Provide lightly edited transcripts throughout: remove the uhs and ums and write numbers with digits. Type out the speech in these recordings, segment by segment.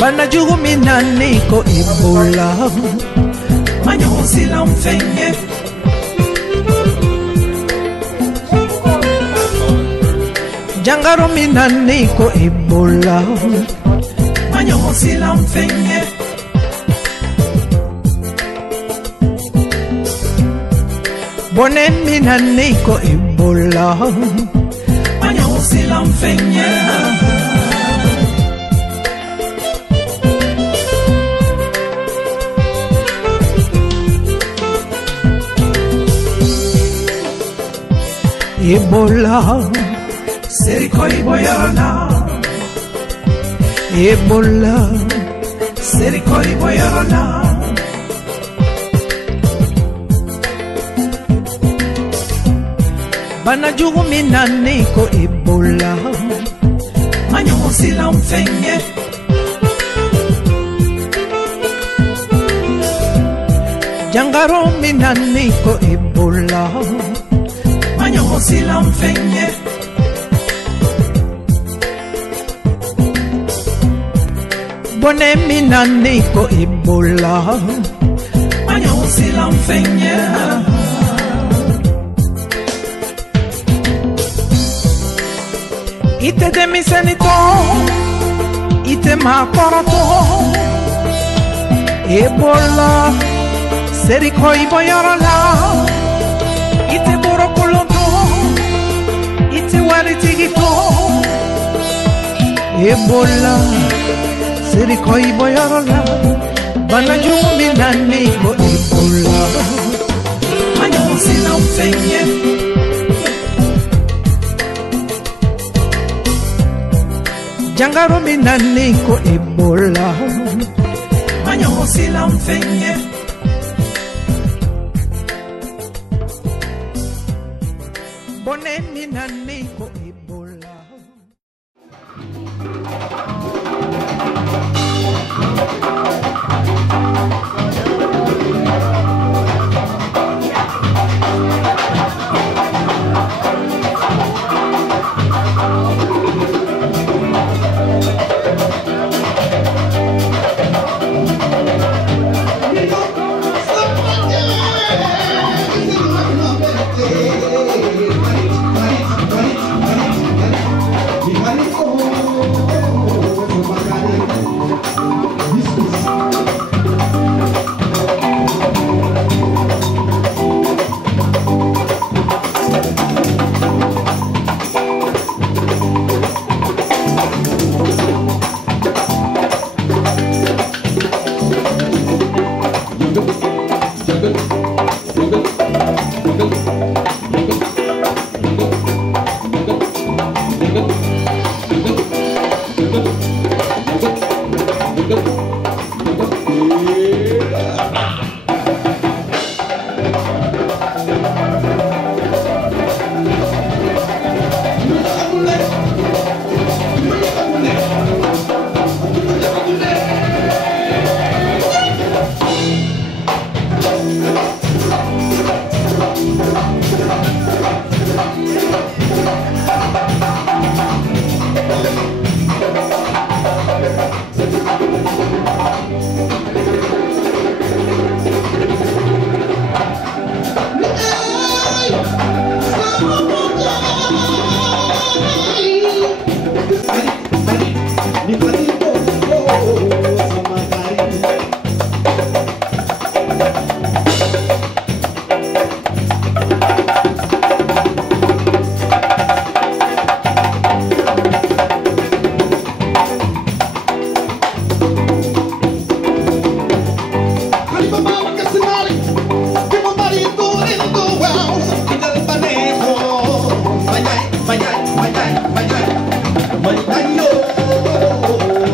Bana jugu minani ko Ebola Manyo sila mfenye Jangaro minani ko Ebola Manyo sila mfenye Bonen minani ko Ebola Manyo sila mfenye Ebola, seriko iboyarana. Ebola, seriko iboyarana. Bana jugu minani ko Ebola, manyo sila mfenye. Jangaro minani ko Ebola. Manyo sila mfenye Bone minani ko Ebola Manyo sila mfenye Ite demisenito Ite makoroto Ebola Seriko iboyarala Ite borokolonto Ite waritigito Ebola Seriko iboyarala Bana jugu minani ko Ebola Manyo sila mfenye Jangaro minani ko Ebola Manyo sila mfenye Bone minani ko Ebola Manyayo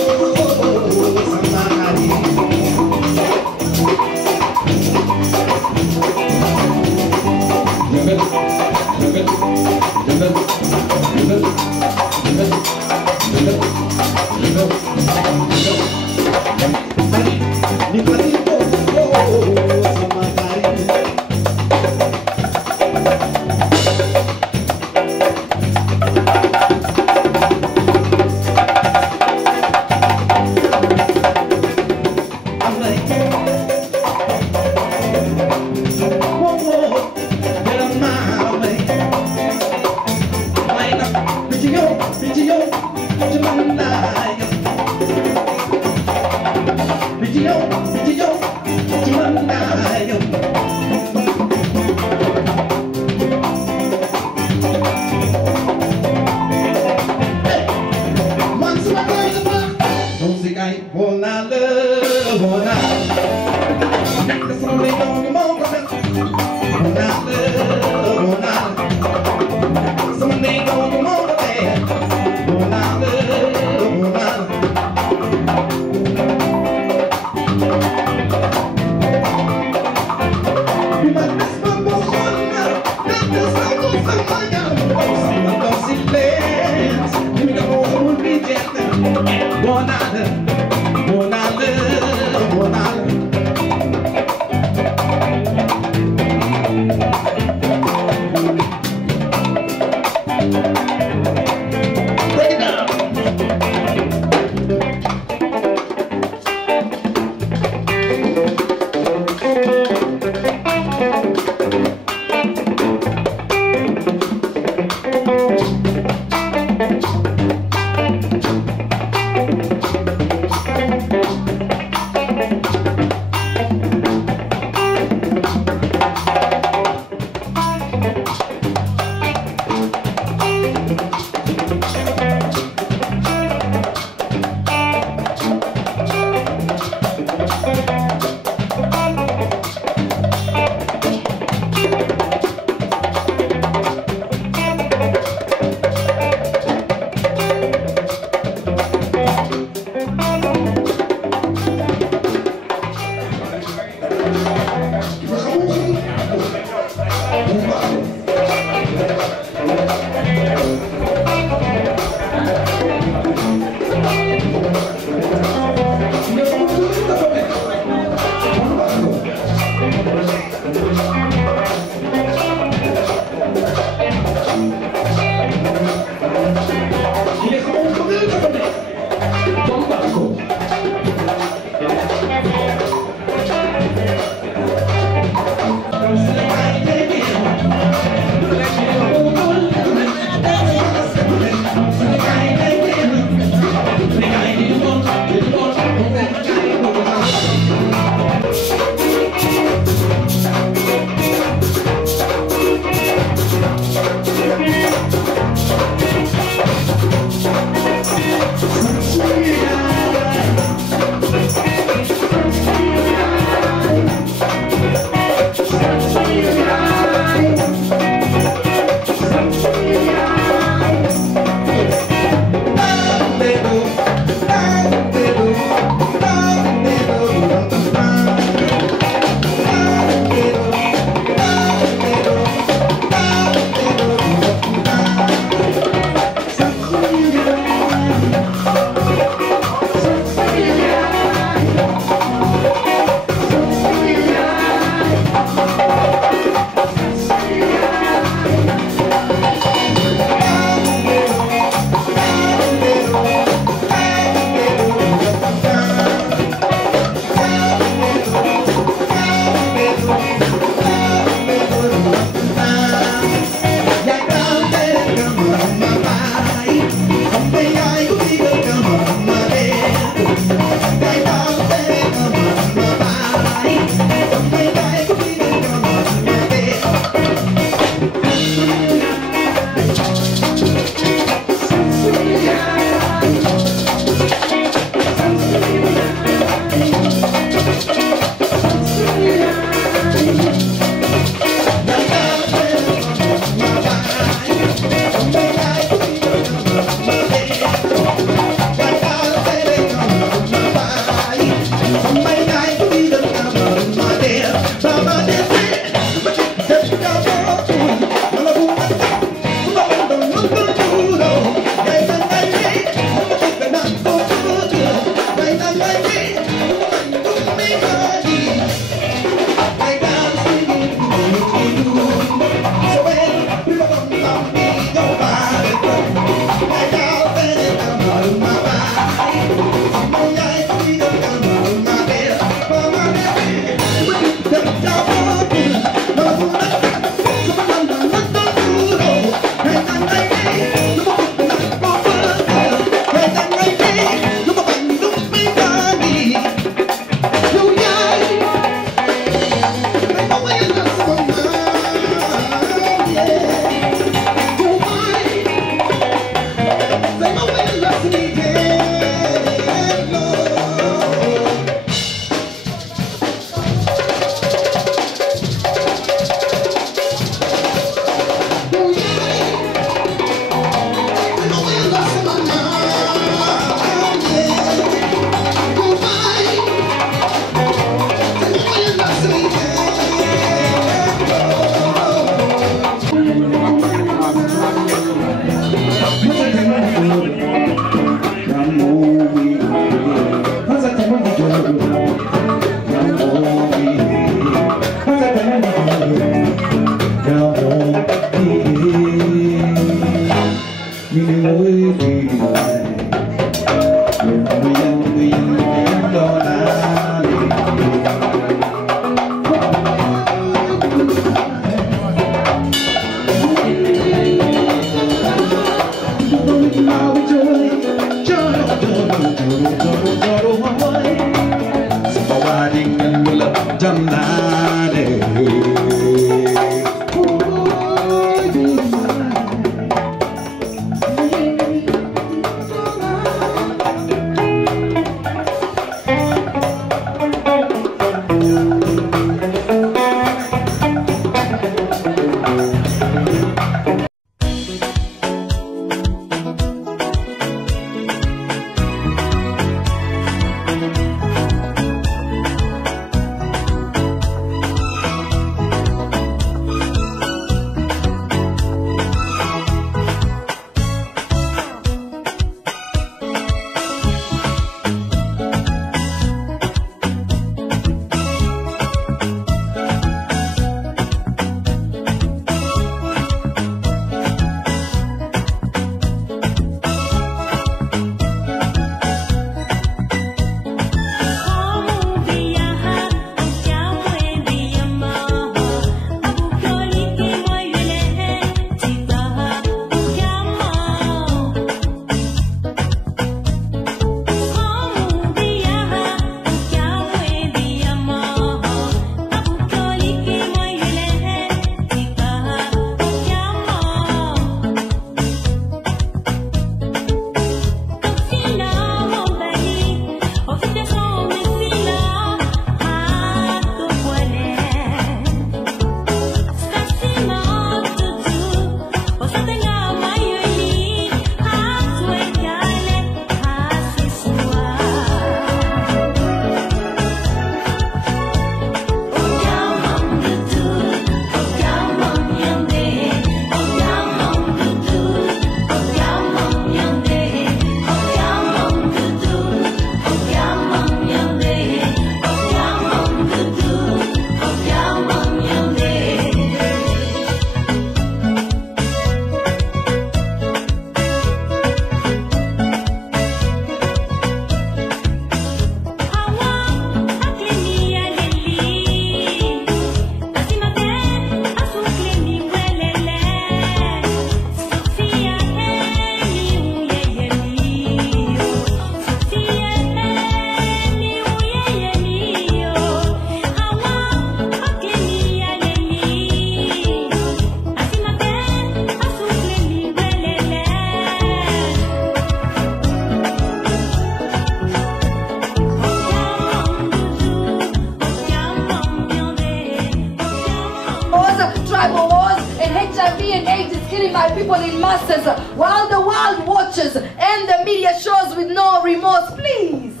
in masses while the world watches and the media shows with no remorse. Please,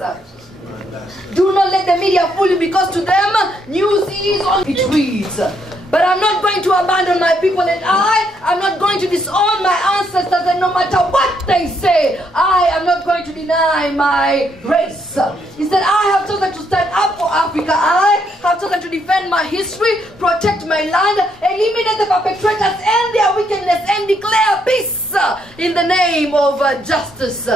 do not let the media fool you, because to them, news is all it reads. But I'm not going to abandon my people, and I'm not going to disown my ancestors, and no matter what they say, I am not going to deny my race. Instead, I have chosen to stand up for Africa. I have chosen to defend my history, protect my land, eliminate the perpetrators and their wickedness, and declare peace in the name of justice.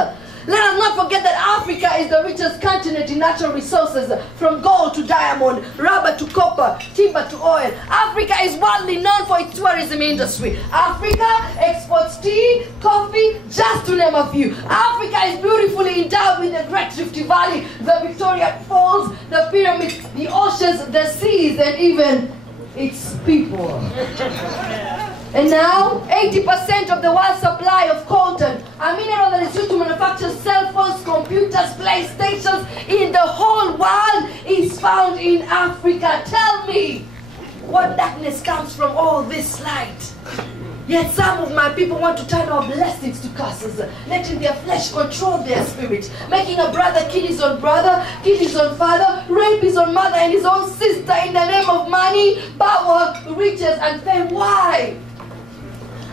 Let us not forget that Africa is the richest continent in natural resources, from gold to diamond, rubber to copper, timber to oil. Africa is widely known for its tourism industry. Africa exports tea, coffee, just to name a few. Africa is beautifully endowed with the Great Rift Valley, the Victoria Falls, the pyramids, the oceans, the seas, and even its people. And now, 80% of the world's supply of coltan, a mineral that is used to manufacture cell phones, computers, PlayStations in the whole world, is found in Africa. Tell me, what darkness comes from all this light? Yet some of my people want to turn our blessings to curses, letting their flesh control their spirit, making a brother kill his own brother, kill his own father, rape his own mother and his own sister in the name of money, power, riches, and fame. Why?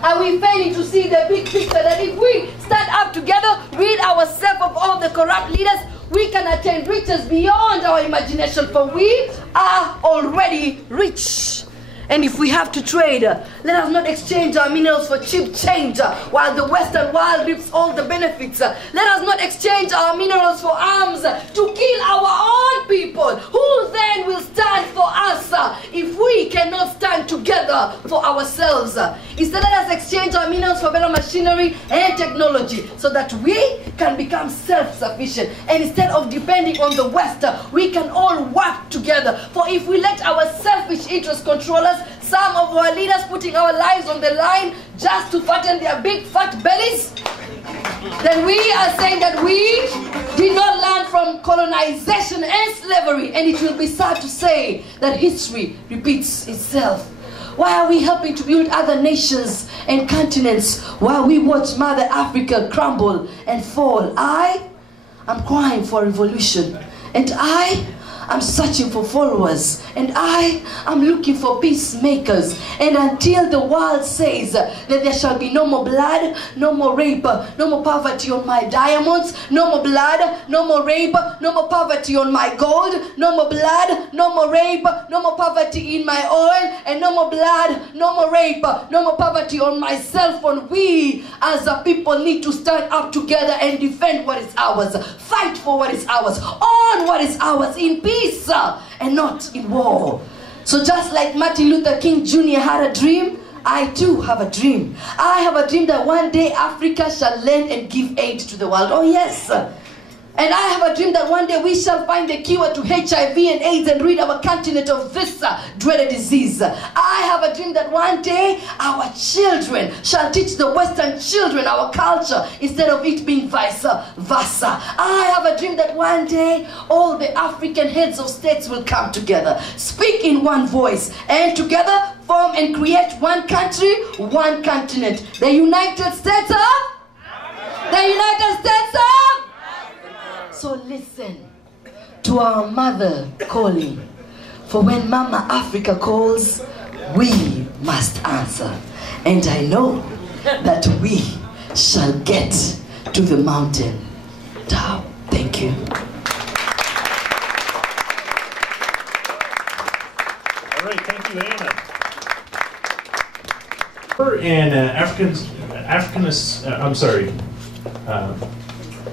Are we failing to see the big picture that if we stand up together, rid ourselves of all the corrupt leaders, we can attain riches beyond our imagination, for we are already rich. And if we have to trade, let us not exchange our minerals for cheap change while the Western world reaps all the benefits. Let us not exchange our minerals for arms to kill our own people. Who then will stand for us if we cannot stand together for ourselves? Instead, let us exchange our minerals for better machinery and technology so that we can become self-sufficient. And instead of depending on the West, we can all work together. For if we let our selfish interests control us, some of our leaders putting our lives on the line just to fatten their big fat bellies, then we are saying that we did not learn from colonization and slavery, and it will be sad to say that history repeats itself. Why are we helping to build other nations and continents while we watch Mother Africa crumble and fall? I am crying for revolution, and I'm searching for followers, and I am looking for peacemakers. And until the world says that there shall be no more blood, no more rape, no more poverty on my diamonds, no more blood, no more rape, no more poverty on my gold, no more blood, no more rape, no more poverty in my oil, and no more blood, no more rape, no more poverty on my cell phone. We as a people need to stand up together and defend what is ours, fight for what is ours, own what is ours in peace and not in war. So just like Martin Luther King Jr. had a dream, I too have a dream. I have a dream that one day Africa shall lend and give aid to the world. Oh yes. And I have a dream that one day we shall find the cure to HIV and AIDS and rid our continent of this dreaded disease. I have a dream that one day our children shall teach the Western children our culture instead of it being vice versa. I have a dream that one day all the African heads of states will come together, speak in one voice, and together form and create one country, one continent. The United States of? The United States of? So listen to our mother calling. For when Mama Africa calls, we must answer. And I know that we shall get to the mountain top. Thank you. All right, thank you, Anna.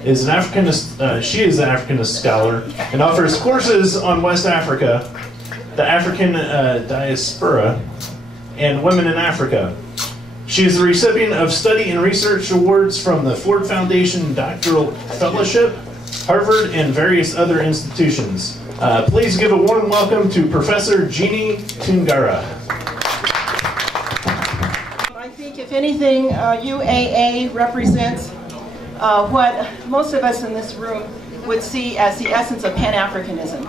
And she is an Africanist scholar and offers courses on West Africa, the African diaspora, and women in Africa. She is the recipient of Study and Research Awards from the Ford Foundation Doctoral Fellowship, Harvard, and various other institutions. Please give a warm welcome to Professor Jeannie Tungara. I think if anything, UAA represents what most of us in this room would see as the essence of Pan-Africanism.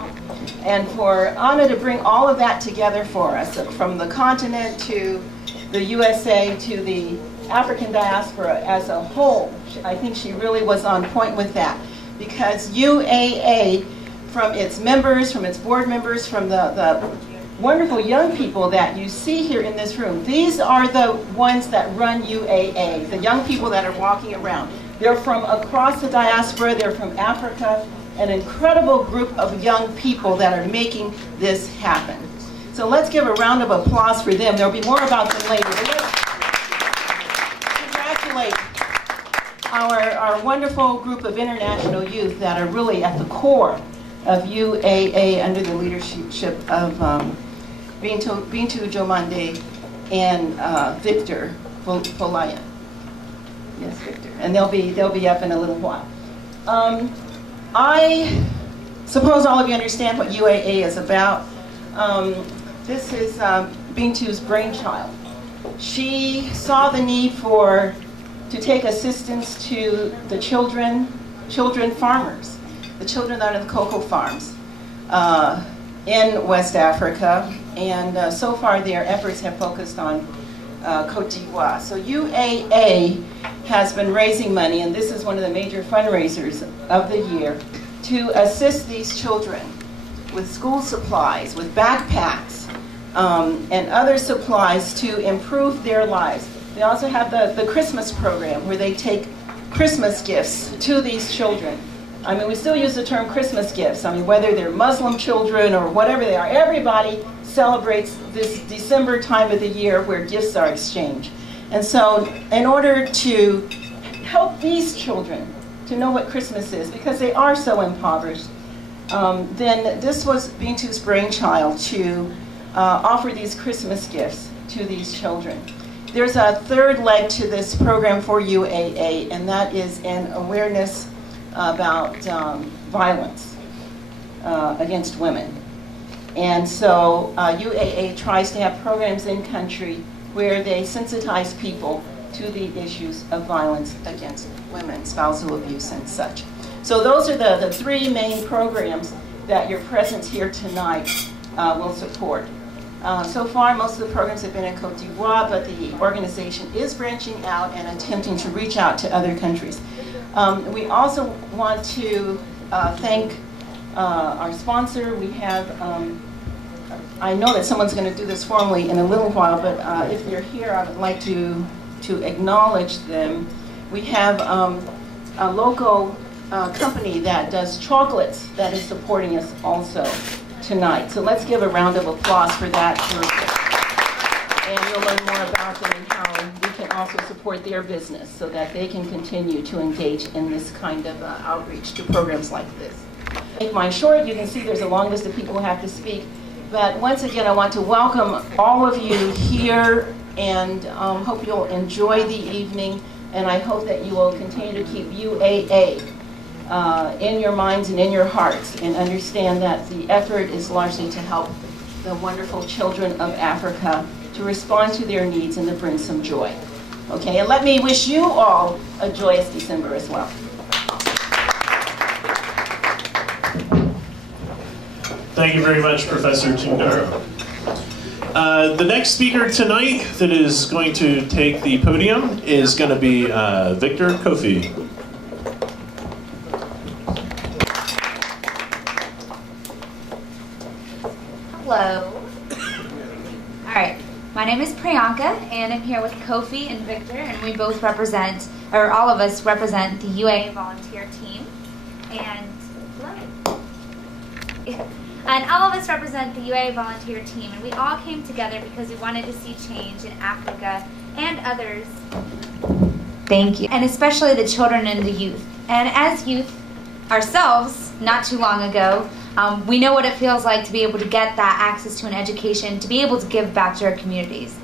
And for Anna to bring all of that together for us, from the continent to the USA to the African diaspora as a whole. I think she really was on point with that, because UAA, from its members, from its board members, from the wonderful young people that you see here in this room, these are the ones that run UAA, the young people that are walking around. They're from across the diaspora, they're from Africa, an incredible group of young people that are making this happen. So let's give a round of applause for them. There'll be more about them later. But let's congratulate our wonderful group of international youth that are really at the core of UAA under the leadership of Bintu Jomande and Victor Folaya. Yes, Victor. And they'll be up in a little while. I suppose all of you understand what UAA is about. This is Bintu's brainchild. She saw the need to take assistance to the children farmers, the children that are in the cocoa farms in West Africa, and so far their efforts have focused on Cote d'Ivoire. So UAA has been raising money, and this is one of the major fundraisers of the year, to assist these children with school supplies, with backpacks, and other supplies to improve their lives. They also have the Christmas program where they take Christmas gifts to these children. I mean, we still use the term Christmas gifts. I mean, whether they're Muslim children or whatever they are, everybody celebrates this December time of the year where gifts are exchanged. And so in order to help these children to know what Christmas is, because they are so impoverished, then this was Bintu's brainchild to offer these Christmas gifts to these children. There's a third leg to this program for UAA, and that is an awareness about violence against women. And so UAA tries to have programs in country where they sensitize people to the issues of violence against women, spousal abuse and such. So those are the three main programs that your presence here tonight will support. So far, most of the programs have been in Cote d'Ivoire, but the organization is branching out and attempting to reach out to other countries. We also want to thank our sponsor. We have, I know that someone's going to do this formally in a little while, but if they're here, I would like to acknowledge them. We have a local company that does chocolates that is supporting us also tonight. So let's give a round of applause for that group. And you'll learn more about them and how we can also support their business so that they can continue to engage in this kind of outreach to programs like this. Make mine short. You can see there's a long list of people who have to speak. But once again, I want to welcome all of you here and hope you'll enjoy the evening. And I hope that you will continue to keep UAA in your minds and in your hearts, and understand that the effort is largely to help the wonderful children of Africa to respond to their needs and to bring some joy. Okay, and let me wish you all a joyous December as well. Thank you very much, Professor Tungaro. The next speaker tonight that is going to take the podium is going to be Victor Kofi. Hello. All right. My name is Priyanka, and I'm here with Kofi and Victor, and we both represent, or all of us represent, the UA volunteer team. And all of us represent the UA volunteer team, and we all came together because we wanted to see change in Africa and others. Thank you. And especially the children and the youth. And as youth ourselves, not too long ago, we know what it feels like to be able to get that access to an education, to be able to give back to our communities.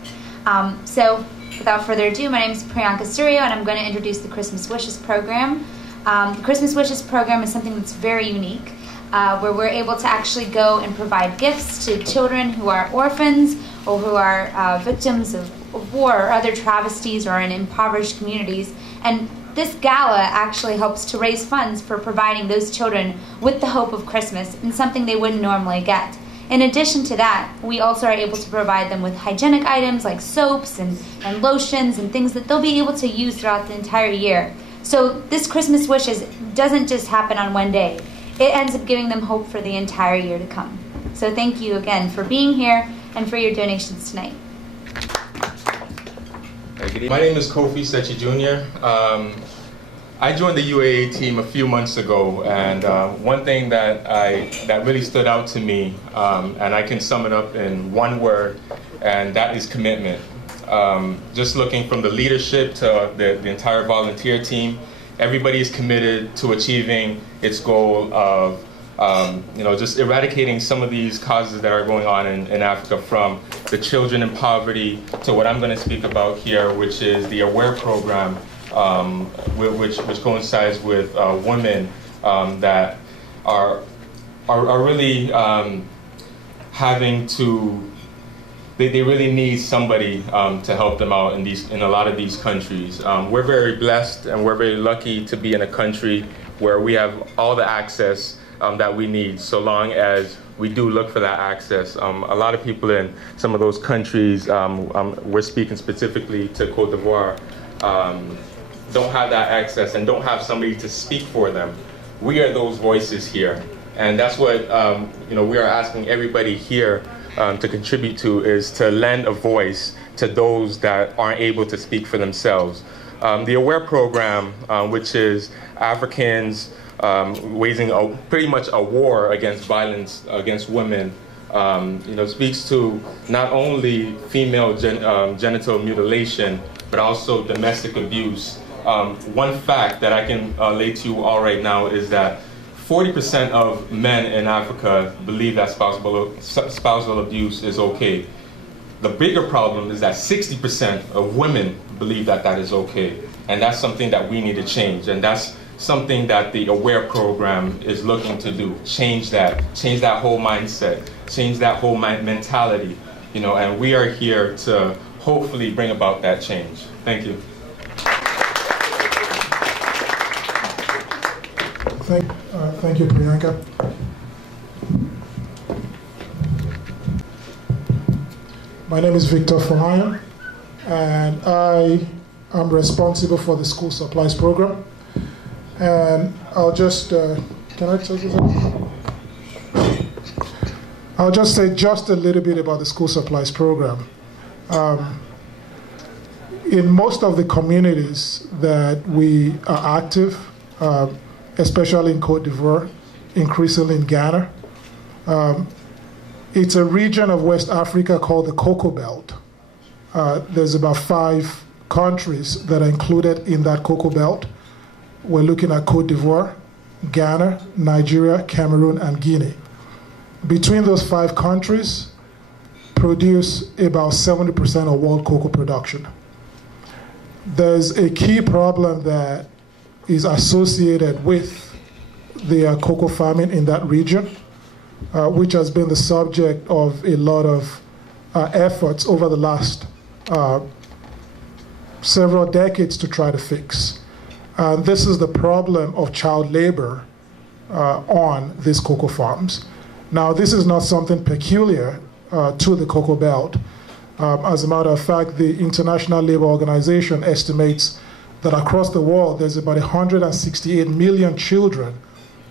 So without further ado, my name is Priyanka Suryo, and I'm going to introduce the Christmas Wishes program. The Christmas Wishes program is something that's very unique, where we're able to actually go and provide gifts to children who are orphans or who are victims of war or other travesties or in impoverished communities. And this gala actually helps to raise funds for providing those children with the hope of Christmas and something they wouldn't normally get. In addition to that, we also are able to provide them with hygienic items like soaps and lotions and things that they'll be able to use throughout the entire year. So this Christmas Wishes doesn't just happen on one day. It ends up giving them hope for the entire year to come. So thank you again for being here and for your donations tonight. My name is Kofi Sechi Jr. I joined the UAA team a few months ago, and one thing that really stood out to me, and I can sum it up in one word, and that is commitment. Just looking from the leadership to the entire volunteer team, everybody is committed to achieving its goal of just eradicating some of these causes that are going on in Africa, from the children in poverty to what I'm going to speak about here, which is the AWARE program, which coincides with women that are really having to. They really need somebody to help them out in a lot of these countries. We're very blessed and we're very lucky to be in a country where we have all the access that we need, so long as we do look for that access. A lot of people in some of those countries, we're speaking specifically to Cote d'Ivoire, don't have that access and don't have somebody to speak for them. We are those voices here, and that's what we are asking everybody here to contribute to, is to lend a voice to those that aren't able to speak for themselves. The AWARE program, which is Africans waging pretty much a war against violence against women, speaks to not only female genital mutilation, but also domestic abuse. One fact that I can lay to you all right now is that 40% of men in Africa believe that spousal abuse is okay. The bigger problem is that 60% of women believe that that is okay. And that's something that we need to change. And that's something that the AWARE program is looking to do. Change that whole mindset, change that whole mentality, and we are here to hopefully bring about that change. Thank you. Thank you, Priyanka. My name is Victor Fonaya, and I am responsible for the school supplies program. And I'll just, can I tell you something? I'll just say just a little bit about the school supplies program. In most of the communities that we are active, especially in Cote d'Ivoire, increasingly in Ghana. It's a region of West Africa called the Cocoa Belt. There's about 5 countries that are included in that Cocoa Belt. We're looking at Cote d'Ivoire, Ghana, Nigeria, Cameroon, and Guinea. Between those 5 countries, produce about 70% of world cocoa production. There's a key problem that is associated with the cocoa farming in that region, which has been the subject of a lot of efforts over the last several decades to try to fix. This is the problem of child labor on these cocoa farms. Now, this is not something peculiar to the Cocoa Belt. As a matter of fact, the International Labour Organization estimates that across the world, there's about 168 million children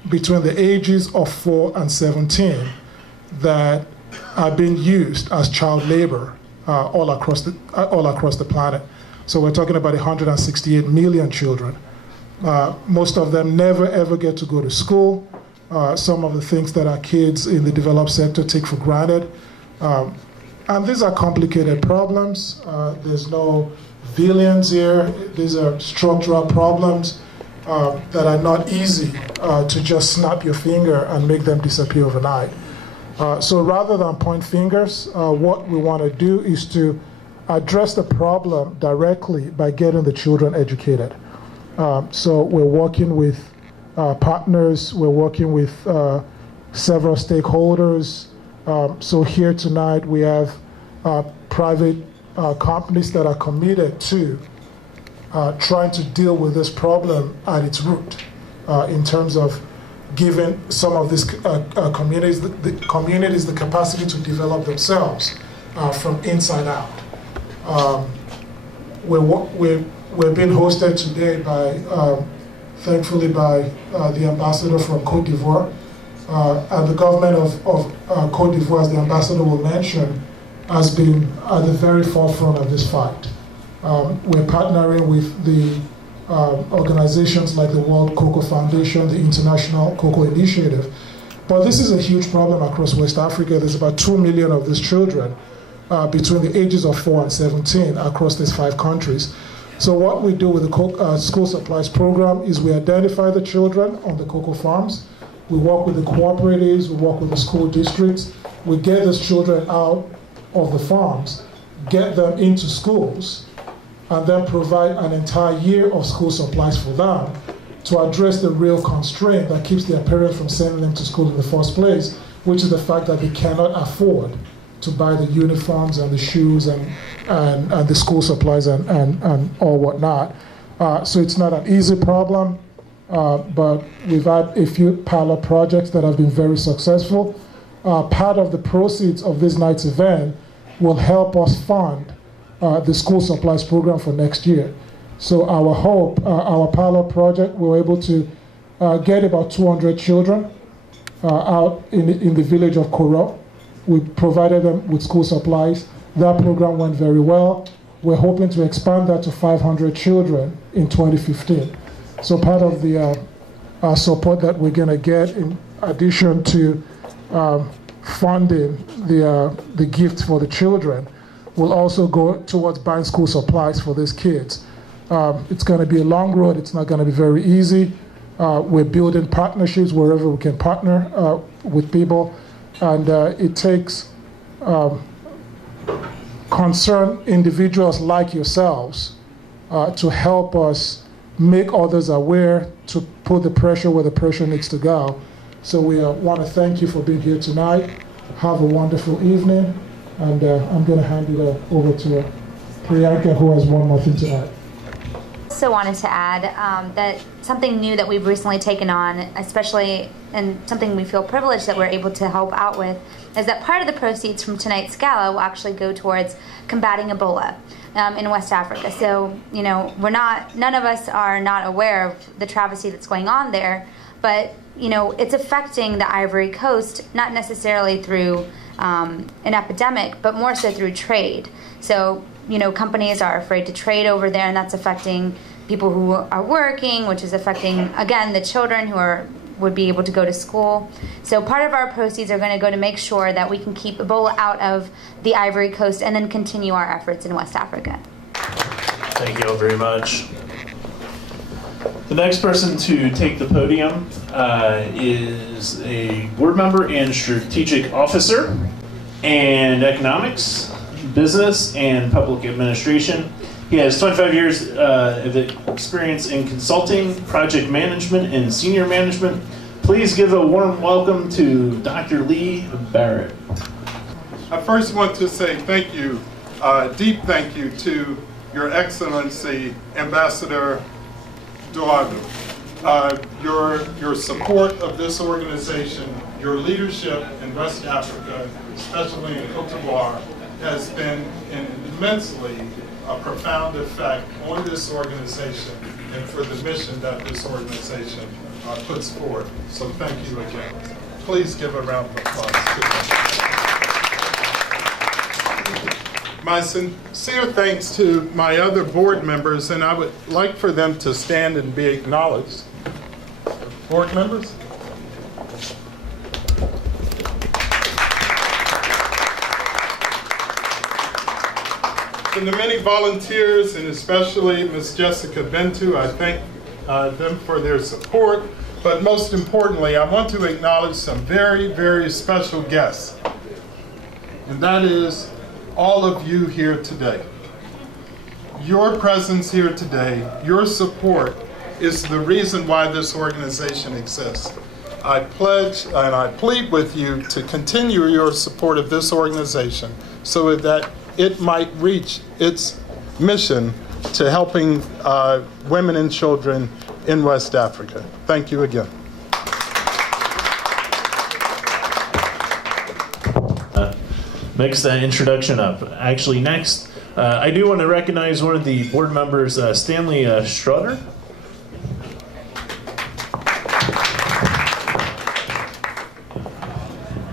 between the ages of 4 and 17 that are being used as child labor all across the planet. So we're talking about 168 million children. Most of them never ever get to go to school. Some of the things that our kids in the developed sector take for granted. And these are complicated problems. There's no villains here. These are structural problems that are not easy to just snap your finger and make them disappear overnight. So rather than point fingers, what we want to do is to address the problem directly by getting the children educated. So we're working with partners, we're working with several stakeholders. So here tonight we have private companies that are committed to trying to deal with this problem at its root in terms of giving some of these communities the capacity to develop themselves from inside out. We're being hosted today by, thankfully, by the ambassador from Cote d'Ivoire. And the government of Cote d'Ivoire, as the ambassador will mention, has been at the very forefront of this fight. We're partnering with the organizations like the World Cocoa Foundation, the International Cocoa Initiative. But this is a huge problem across West Africa. There's about 2 million of these children between the ages of 4 and 17 across these 5 countries. So what we do with the school supplies program is we identify the children on the cocoa farms. We work with the cooperatives, we work with the school districts. We get these children out of the farms, get them into schools, and then provide an entire year of school supplies for them to address the real constraint that keeps their parents from sending them to school in the first place, which is the fact that they cannot afford to buy the uniforms and the shoes and the school supplies and all whatnot. So it's not an easy problem, but we've had a few pilot projects that have been very successful. Part of the proceeds of this night's event will help us fund the school supplies program for next year. So our hope, our pilot project, we're able to get about 200 children out in the village of Koro. We provided them with school supplies. That program went very well. We're hoping to expand that to 500 children in 2015. So part of the support that we're going to get, in addition to funding the gift for the children, will also go towards buying school supplies for these kids. It's going to be a long road. It's not going to be very easy. We're building partnerships wherever we can partner with people. And it takes concerned individuals like yourselves to help us make others aware, to put the pressure where the pressure needs to go. So we want to thank you for being here tonight. Have a wonderful evening. And I'm going to hand it over to Priyanka, who has one more thing to add. Also wanted to add that something new that we've recently taken on, especially, and something we feel privileged that we're able to help out with, is that part of the proceeds from tonight's gala will actually go towards combating Ebola in West Africa. So, you know, none of us are not aware of the travesty that's going on there, but, you know, it's affecting the Ivory Coast, not necessarily through an epidemic, but more so through trade. So, you know, companies are afraid to trade over there, and that's affecting people who are working, which is affecting, again, the children who would be able to go to school. So part of our proceeds are going to go to make sure that we can keep Ebola out of the Ivory Coast and then continue our efforts in West Africa. Thank you all very much. The next person to take the podium is a board member and strategic officer and economics, business, and public administration. He has 25 years of experience in consulting, project management, and senior management. Please give a warm welcome to Dr. Lee Barrett. I first want to say thank you, deep thank you to Your Excellency, Ambassador Douadou. Your support of this organization, your leadership in West Africa, especially in Cote d'Ivoire, has been immensely a profound effect on this organization and for the mission that this organization puts forward. So thank you again. Please give a round of applause. My sincere thanks to my other board members, and I would like for them to stand and be acknowledged. Board members? And the many volunteers, and especially Ms. Jessica Bentu, I thank them for their support. But most importantly, I want to acknowledge some very, very special guests. And that is all of you here today. Your presence here today, your support, is the reason why this organization exists. I pledge and I plead with you to continue your support of this organization so that it might reach its mission to helping women and children in West Africa. Thank you again. mix that introduction up. Actually, next, I do want to recognize one of the board members, Stanley Strutter.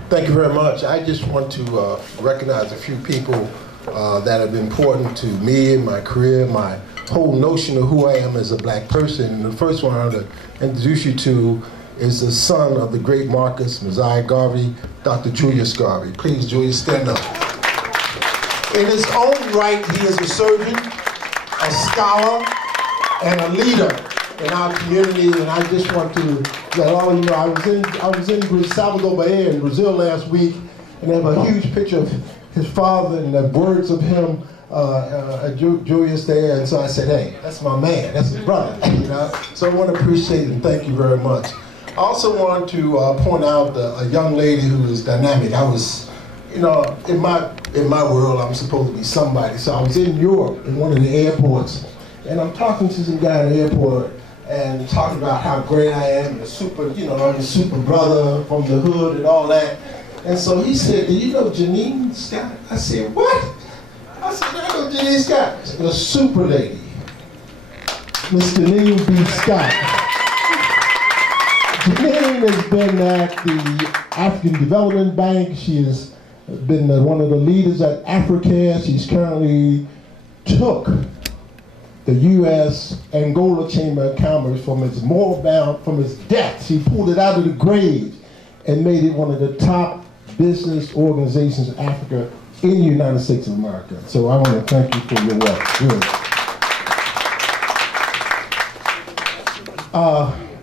Thank you very much. I just want to recognize a few people that have been important to me in my career, my whole notion of who I am as a black person. And the first one I want to introduce you to is the son of the great Marcus Mosiah Garvey, Dr. Julius Garvey. Please, Julius, stand up. In his own right, he is a surgeon, a scholar, and a leader in our community. And I just want to let all of you know, I was in Salvador Bahia in Brazil last week, and they have a huge picture of his father and the words of him, Julius there, and so I said, hey, that's my man, that's his brother, you know? So I want to appreciate it and thank you very much. I also want to point out a young lady who is dynamic. I was, you know, in my world, I'm supposed to be somebody. So I was in Europe in one of the airports, and I'm talking to some guy in the airport and talking about how great I am, the super, you know, I'm the super brother from the hood and all that. And so he said, do you know Janine Scott? I said, what? I said, I know Janine Scott. The super lady, Miss Janine B. Scott. Janine has been at the African Development Bank. She has been one of the leaders at Africa. She's currently took the U.S. Angola Chamber of Commerce from its moral bound, from its death. She pulled it out of the grave and made it one of the top business organizations in Africa in the United States of America. So I want to thank you for your work. Good.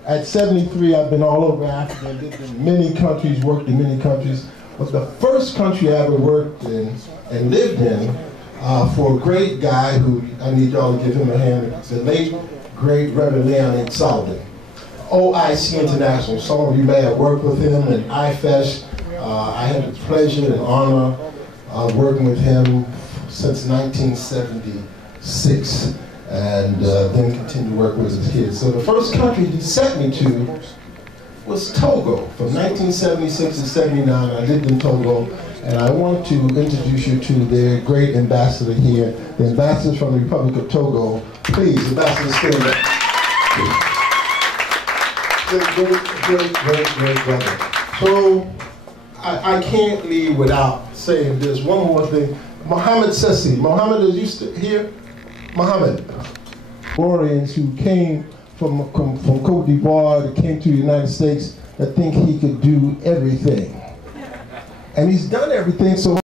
At 73, I've been all over Africa, lived in many countries, worked in many countries. But the first country I ever worked in and lived in for a great guy who, I need y'all to give him a hand, the late, great Reverend Leon Sullivan. OIC International, some of you may have worked with him in IFEST. I had the pleasure and honor of working with him since 1976, and then continued to work with his kids. So the first country he sent me to was Togo. From 1976 to 79, I lived in Togo, and I want to introduce you to their great ambassador here, the ambassador from the Republic of Togo. Please, Ambassador, stand up. Great brother. So, I can't leave without saying this. One more thing. Mohammed Sessi. Mohammed, are you here? Mohammed. Warriors who came from Cote d'Ivoire, that came to the United States, that think he could do everything. And he's done everything, so